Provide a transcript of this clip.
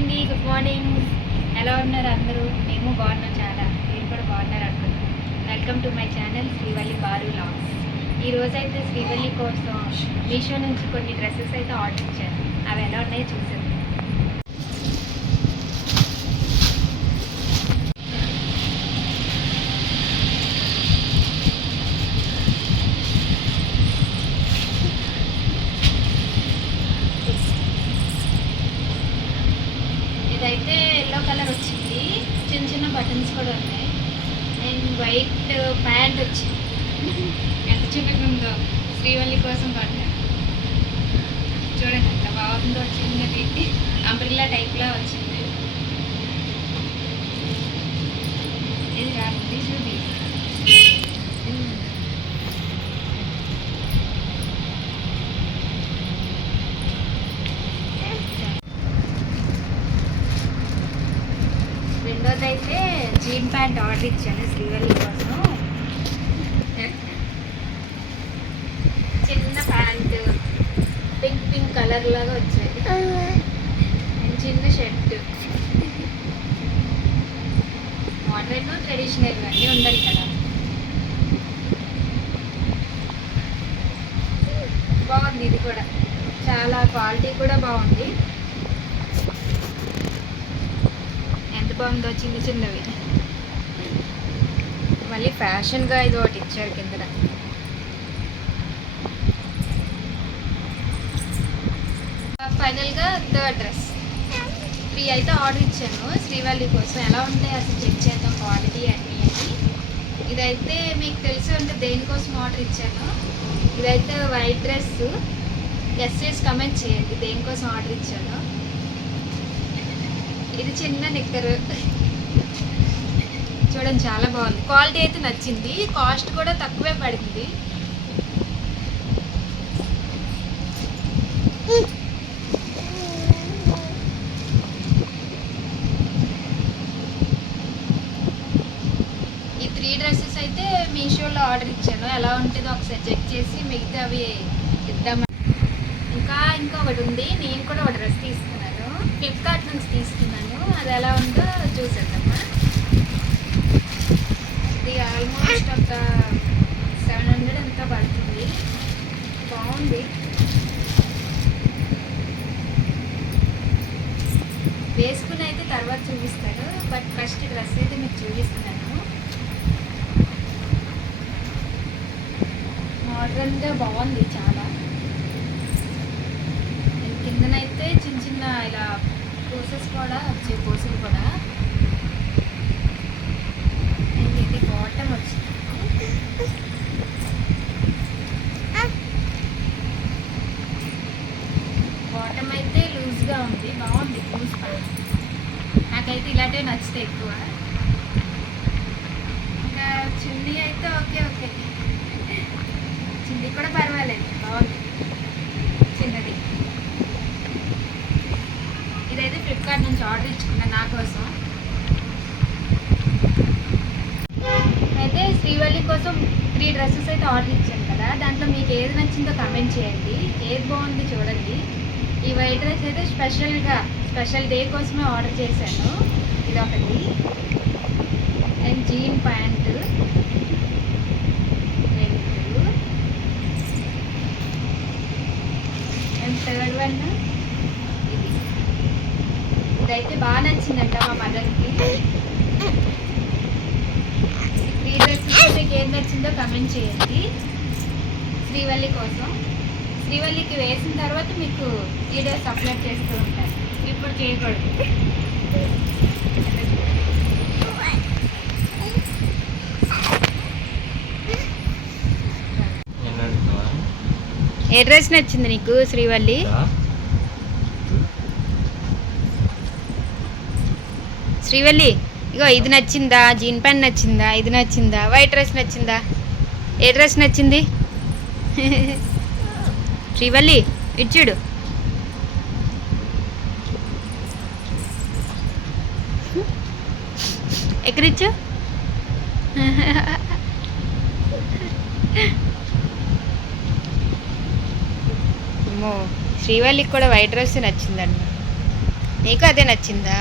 అండి, good morning. ఎలా ఉన్నారు అందరూ? మేము బాగున్నాం, చాలా. మీరు కూడా బాగున్నారు అనుకుంటున్నాను. Welcome to my channel Srivalli bar vlogs. ఈరోజు అయితే శ్రీవల్లి కోసం మీషో నుంచి కొన్ని డ్రెస్సెస్ అయితే ఆర్డర్ ఇచ్చాను. అవి ఎలా ఉన్నాయో చూసాను. ఇదైతే ఎల్లో కలర్ వచ్చింది, చిన్న చిన్న బటన్స్ కూడా ఉన్నాయి. అండ్ వైట్ ప్యాంట్ వచ్చింది. ఎంత చిన్నగా ఉందో, శ్రీవల్లి కోసం పడ్డా. చూడండి ఎంత బాగుందో, చిన్నది అంబ్రిల్లా టైప్లా వచ్చింది. ఇది రాత్రి చూది. రెండోది అయితే జీన్ ప్యాంట్ ఆర్డర్ ఇచ్చాను శ్రీవల్లి కోసం. చిన్న ప్యాంట్ పింక్ పింక్ కలర్ లాగా వచ్చాయి. చిన్న షర్ట్. మోడర్న్ ట్రెడిషనల్ అన్నీ ఉండాలి కదా. బాగుంది, ఇది కూడా చాలా క్వాలిటీ కూడా బాగుంది. ఎంత బాగుందో, చిన్న చిన్నవి. మళ్ళీ ఫ్యాషన్గా ఇది ఒకటి ఇచ్చారు కింద. ఫైనల్గా థర్డ్ డ్రెస్ 3 అయితే ఆర్డర్ ఇచ్చాను శ్రీవల్లి కోసం. ఎలా ఉంటాయి అసలు చెక్ చేద్దాం, క్వాలిటీ అన్నీ అని. ఇదైతే మీకు తెలిసి ఉంటే దేనికోసం ఆర్డర్ ఇచ్చాను. ఇదైతే వైట్ డ్రెస్. ఎస్ఎస్ కమెంట్ చేయండి దేనికోసం ఆర్డర్ ఇచ్చాను. ఇది చిన్న నిక్కరు. చూడండి చాలా బాగుంది, క్వాలిటీ అయితే నచ్చింది, కాస్ట్ కూడా తక్కువే పడింది. ఈ 3 డ్రెస్సెస్ అయితే మీషోలో ఆర్డర్ ఇచ్చాను. ఎలా ఉంటుందో ఒకసారి చెక్ చేసి మిగతా అవి ఇద్దామని. ఇంకా ఒకటి ఉంది, నేను కూడా ఒక డ్రెస్ తీసుకున్నాను, ఫ్లిప్కార్ట్ నుంచి తీసుకున్నాను. అది ఎలా ఉందో చూసేద్దామా. ఇది ఆల్మోస్ట్ ఒక 700 ఎంతో పడుతుంది. బాగుంది, వేసుకుని అయితే తర్వాత చూపిస్తాను. బట్ ఫస్ట్ డ్రెస్ అయితే మీకు చూపిస్తున్నాను. మోడర్న్గా బాగుంది చాలా. కిందనైతే చిన్న చిన్న ఇలా కోసెస్ కూడా వచ్చాయి, కోసులు కూడా. ఇది బాటమ్ వచ్చింది. బాటమ్ అయితే లూజ్గా ఉంది, బాగుంది లూజ్ ప్యాంట్. నాకైతే ఇలాంటివి నచ్చితే ఎక్కువ. ఇంకా చున్నీ అయితే ఓకే, చున్నీ కూడా పర్వాలేదు, బాగుంది, చిన్నది. ఇదైతే ఫ్లిప్కార్ట్ నుంచి ఆర్డర్ ఇచ్చుకున్నాను నా కోసం. అయితే శ్రీవల్లి కోసం 3 డ్రెస్సెస్ అయితే ఆర్డర్ ఇచ్చాను కదా, దాంట్లో మీకు ఏది నచ్చిందో కమెంట్ చేయండి. ఏది బాగుంది చూడండి. ఈ వైట్ డ్రెస్ అయితే స్పెషల్ డే కోసమే ఆర్డర్ చేశాను. ఇదొకటి. And jean pant 2. And third one ఇదైతే బాగా నచ్చిందంట మా మదర్కి. 3 డ్రెస్సెస్ మీకు ఏది నచ్చిందో కమెంట్ చేయండి శ్రీవల్లి కోసం. శ్రీవల్లికి వేసిన తర్వాత మీకు వీడియోస్ అప్లోడ్ చేస్తూ ఉంటాను, ఇప్పుడు చేయకూడదు. ఏ డ్రెస్ నచ్చింది నీకు శ్రీవల్లి? శ్రీవల్లి ఇగో ఇది నచ్చిందా? జీన్ ప్యాంట్ నచ్చిందా? ఇది నచ్చిందా? వైట్ డ్రెస్ నచ్చిందా? ఏ డ్రెస్ నచ్చింది? శ్రీవల్లి ఇటు చూడు. ఎక్కడిచ్చు? శ్రీవల్లికి కూడా వైట్ డ్రెస్ నచ్చిందండి. నీకు అదే నచ్చిందా?